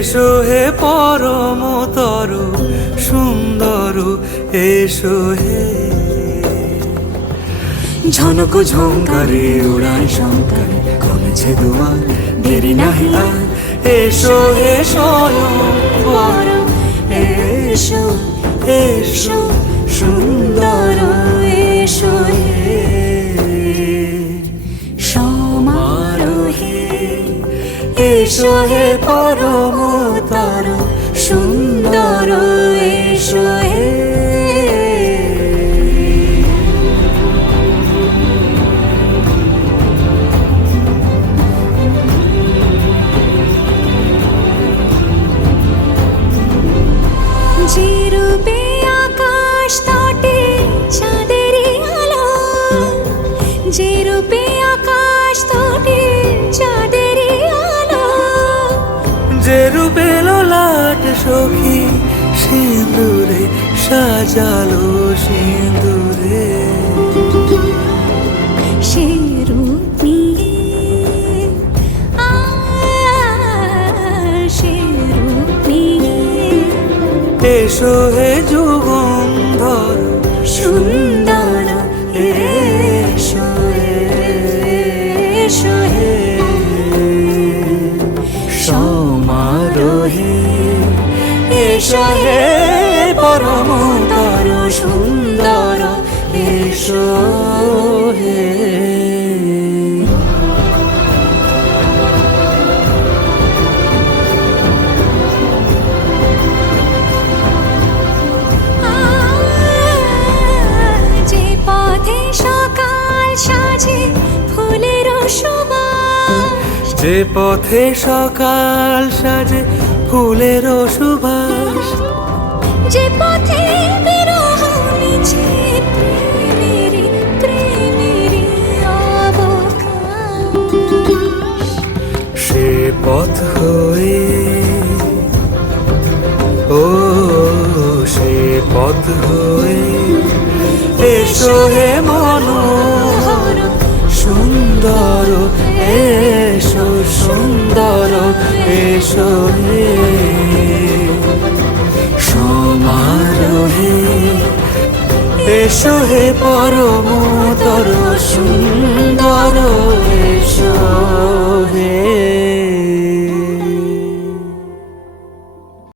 এসো হে পরমতর সুন্দর, এসো হে। ঝনক ঝঙ্কারে উড়ায় শঙ্কারে কমেছে দুয়ার, দেরি নাহি আর। এসো হে স্বয়ং বর, এসো এসো সুন্দর, এসো হে সমারোহে। এসো হে পরমতর সুন্দর, এসো হে। যে রূপে আকাশ তটে চাঁদেরই আলো, যে রূপে আকাশ তটে চাঁদেরই আলো, যে রূপে ললাট সখী সিঁদুরে সাজালো সিঁদুরে। সে রূপ নিয়ে সে রূপ নিয়ে এসো হে যুগন্ধর সুন্দর, এসো এসো হে সমারোহে। এসো হে পরমতর সুন্দর, এসো হে। যে পথে সকাল সাজে ফুলের সুবাস, যে পথে সকাল সাজে ফুলের সুবাস, যে পথে বিরহ মিছে প্রেমেরই প্রেমেরই অবকাশ, সে পথ হয়ে ও সে পথ হয়ে এসো হে মনোহর সুন্দর, এসো সুন্দর, এসো হে সমারোহে। এসো হে পরমতর সুন্দর।